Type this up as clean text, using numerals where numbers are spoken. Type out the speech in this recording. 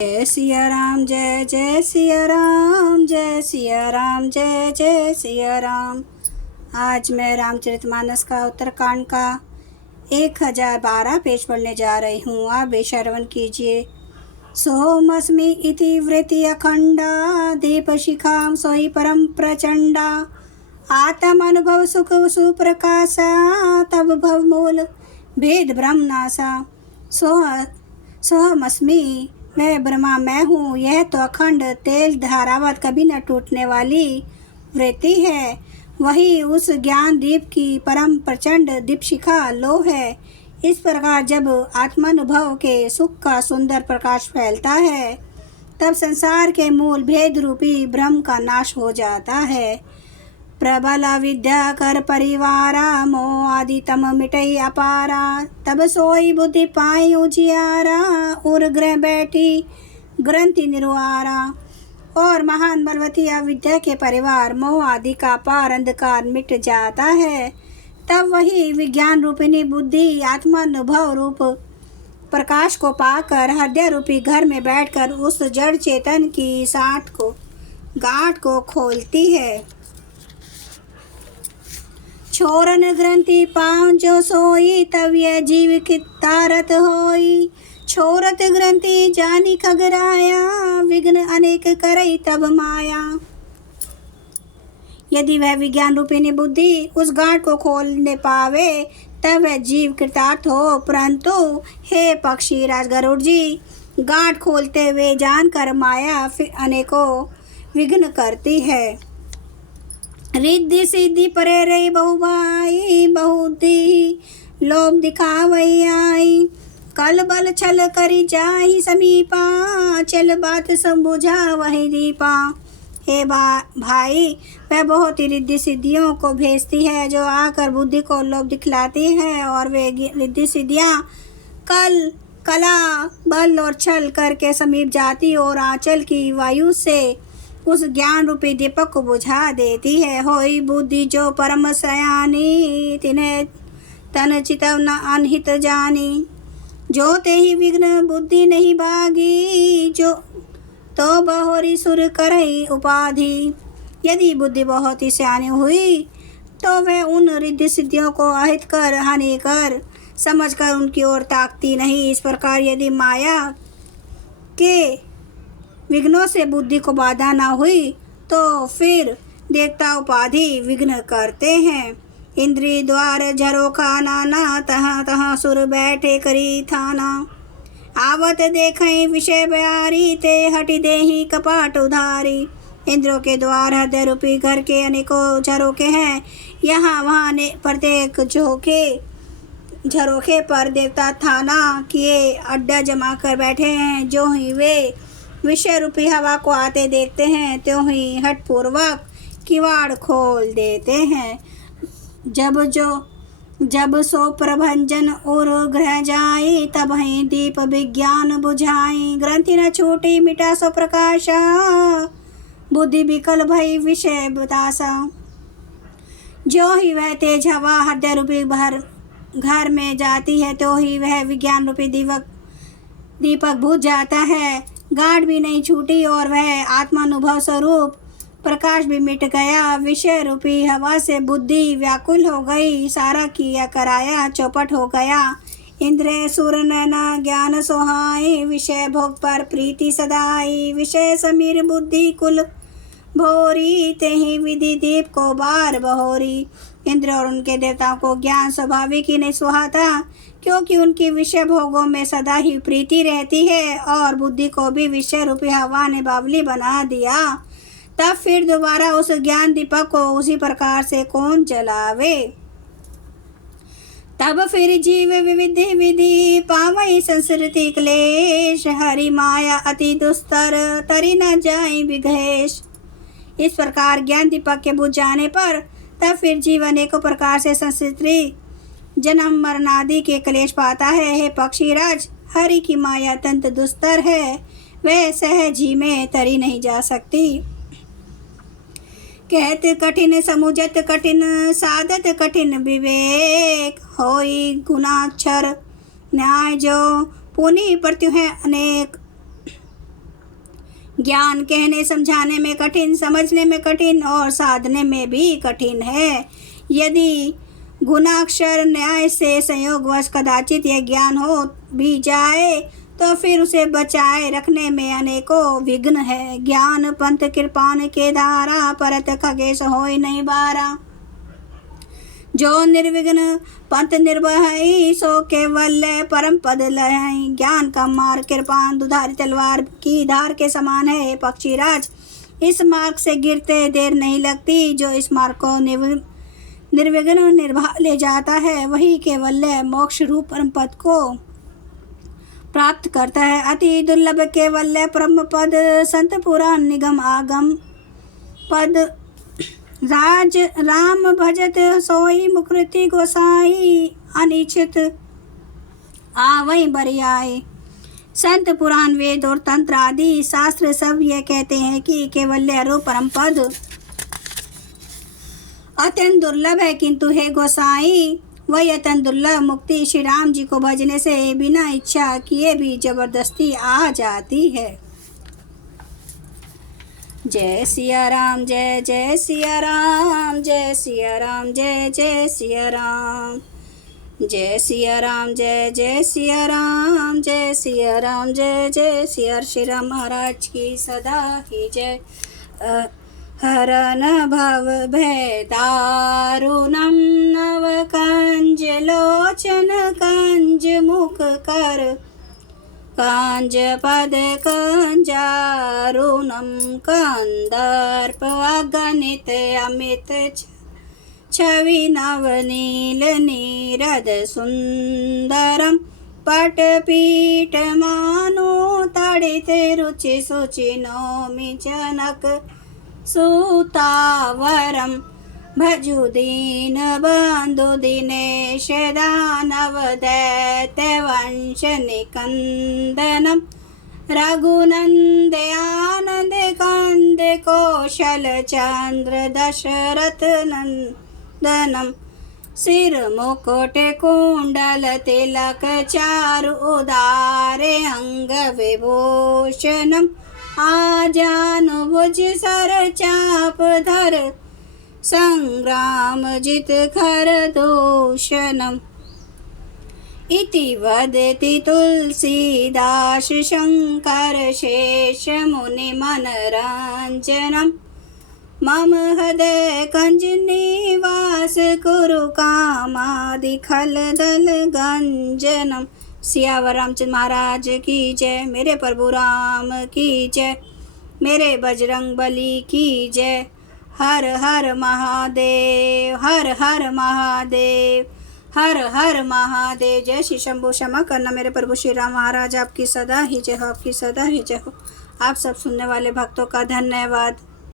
जय सिया राम, जय जय सिया राम, जय सिया राम, जय जय सिया राम। आज मैं रामचरितमानस का उत्तरकांड का 1012 पेज पढ़ने जा रही हूँ। आप भी श्रवण कीजिए। सोमस्मि इति वृत्ति अखंडा दीपशिखां सोहि परम प्रचंडा आत्म अनुभव सुख सुप्रकाशा तब भव मूल भेद ब्रह्म नासा। सोहमस्मि मैं ब्रह्मा मैं हूँ। यह तो अखंड तेल धारावत कभी न टूटने वाली वृत्ति है। वही उस ज्ञान दीप की परम प्रचंड दीपशिखा लो है। इस प्रकार जब आत्मानुभव के सुख का सुंदर प्रकाश फैलता है तब संसार के मूल भेद रूपी ब्रह्म का नाश हो जाता है। प्रबल विद्या कर परिवारा मोह आदि तम मिटई अपारा तब सोई बुद्धि पाई उजियारा और ग्रह बैठी ग्रंथि निर्वारा। और महान बलवती अविद्या के परिवार मोह आदि का पार अंधकार मिट जाता है। तब वही विज्ञान रूपिणी बुद्धि आत्मानुभव रूप प्रकाश को पाकर हृदय रूपी घर में बैठकर उस जड़ चेतन की गांठ को खोलती है। छोरन ग्रंथि पाँव जो सोई तब यह जीव की तारत होई। छोरत ग्रंथि जानी खगराया विघ्न अनेक करई तब माया। यदि वह विज्ञान रूपिणी बुद्धि उस गांठ को खोलने पावे तब वह जीव कृतार्थ हो। परंतु हे पक्षी राज गरुड़ जी, गांठ खोलते हुए जानकर माया फिर अनेकों विघ्न करती है। रिद्धि सिद्धि परे रही बहुभाई बहुति लोभ दिखावई आई। कल बल छल करी जाहि समीपा चल बात सब बुझा वही दीपा। हे भाई, वह बहुत ही रिद्धि सिद्धियों को भेजती है जो आकर बुद्धि को लोभ दिखलाती है। और वे रिद्धि सिद्धियाँ कला बल और छल करके समीप जाती और आंचल की वायु से उस ज्ञान रूपी दीपक को बुझा देती है। होई बुद्धि जो परम सयानी तिन्हें तन चितव न अनहित जानी। जो ते ही विघ्न बुद्धि नहीं भागी जो तो बहोरी सुर करई उपाधि। यदि बुद्धि बहुत ही सयानी हुई तो वह उन रिद्धि सिद्धियों को अहित कर हानि कर समझ कर उनकी ओर ताकती नहीं। इस प्रकार यदि माया के विघ्नों से बुद्धि को बाधा ना हुई तो फिर देवता उपाधि विघ्न करते हैं। इंद्रिय द्वार झरोखा नाना तहाँ तहाँ सुर बैठे करी थाना। आवत देखें विषय ब्यारी ते हटि देही कपाट उधारी। इंद्रों के द्वार हृदय रूपी घर के अनेकों झरोखे हैं। यहाँ वहाँ प्रत्येक झरोखे पर देवता थाना किए अड्डा जमा कर बैठे हैं। जो ही वे विषय रूपी हवा को आते देखते हैं त्यों ही हठपूर्वक किवाड़ खोल देते हैं। जब सो प्रभंजन और ग्रह जाए तब ही दीप विज्ञान बुझाई। ग्रंथि न छूटी मिटा सो प्रकाशा बुद्धि विकल भई विषय बतासा। जो ही वह तेज हवा हृदय रूपी घर में जाती है तो ही वह विज्ञान रूपी दीपक बुझ जाता है। गांठ भी नहीं छूटी और वह आत्मानुभव स्वरूप प्रकाश भी मिट गया। विषय रूपी हवा से बुद्धि व्याकुल हो गई। सारा किया कराया चौपट हो गया। इंद्रिय सुर नैना ज्ञान सोहाई विषय भोग पर प्रीति सदाई। विषय समीर बुद्धि कुल भोरी तेहि विधि दीप को बार बहोरी। इंद्र और उनके देवताओं को ज्ञान स्वाभाविक ही नहीं सुहाता क्योंकि उनकी विषय भोगों में सदा ही प्रीति रहती है और बुद्धि को भी विषय रूपी हवा ने बावली बना दिया। तब फिर दोबारा उस ज्ञान दीपक को उसी प्रकार से कौन जलावे। तब फिर जीव विविधि विधि पावई संस्कृति क्लेश। हरि माया अति दुस्तर तरी न जाए विघेश। इस प्रकार ज्ञान दीपक के बुझ जाने पर तब फिर जीव अनेकों प्रकार से संस्कृति जन्म मरण आदि के क्लेश पाता है। हे पक्षीराज, हरि की माया अत्यंत दुस्तर है। वह सहज ही में तरी नहीं जा सकती। कहत कठिन समुझत कठिन साधत कठिन विवेक। होई गुणाक्षर न्याय जो पुनि प्रत्यु है अनेक। ज्ञान कहने समझाने में कठिन, समझने में कठिन और साधने में भी कठिन है। यदि गुणाक्षर न्याय से संयोगवश कदाचित यह ज्ञान हो भी जाए तो फिर उसे बचाए रखने में अनेकों विघ्न है। ज्ञान पंथ कृपान के धारा, परत खगेश होय नहीं बारा। जो निर्विघ्न पंथ निर्भय, सो केवल परम पद लहै। ज्ञान का मार्ग कृपान दुधारी तलवार की धार के समान है। पक्षीराज, इस मार्ग से गिरते देर नहीं लगती। जो इस मार्ग को निर्विघ्न निर्भा ले जाता है, वही केवल मोक्ष रूप परम पद को प्राप्त करता है। अति दुर्लभ केवल परम पद, संत पुराण निगम आगम पद। राज राम भजत सोई, मुकृति गोसाई, अनिच्छित आवई बरियाए। संत पुराण वेद और तंत्र आदि शास्त्र सब ये कहते हैं कि केवल्य रूप परम पद अत्यंत दुर्लभ है, किंतु हे गोसाई, वही अत्यंत दुर्लभ मुक्ति श्री राम जी को भजने से बिना इच्छा किए भी जबरदस्ती आ जाती है। जय सिया राम, जय जय सिया राम, जय सिया राम, जय जय सिया राम, जय सिया राम, जय जय सिया राम, जय सिया राम, जय जय सिया। श्री राम महाराज की सदा ही जय। हरन भव भय दारुणं, नव कंज लोचन कंज मुख कर, कंज पद कंजारुणं, कंदर्प अगणित अमित छवि नवनील नीरद सुंदरम, पटपीठ मानो तड़ित रुचि सुचि नौमि जनक सुतावरम, भजु दीन बंधु दिनेश दानव दैत्य वंश निकंदनम, रघुनंद आनंद कंद कौशल चंद्र दशरथ नंदनम, सिर मुकुट कुंडल तिलक चारु उदारे अंग विभूषणम, आजानुभुज सर चाप धर, संग्राम जित खर दूषणम। इति वदति तुलसीदास शंकर शेष मुनि मनरंजनम, मम हृदय कंज निवास कुरु कामादि खल दल गंजनम। सियावर रामचंद्र महाराज की जय। मेरे प्रभु राम की जय। मेरे बजरंग बली की जय। हर हर महादेव, हर हर महादेव, हर हर महादेव। जय श्री शंभु। क्षमा करना मेरे प्रभु श्री राम महाराज, आपकी सदा ही जय हो, आपकी सदा ही जय हो। आप सब सुनने वाले भक्तों का धन्यवाद।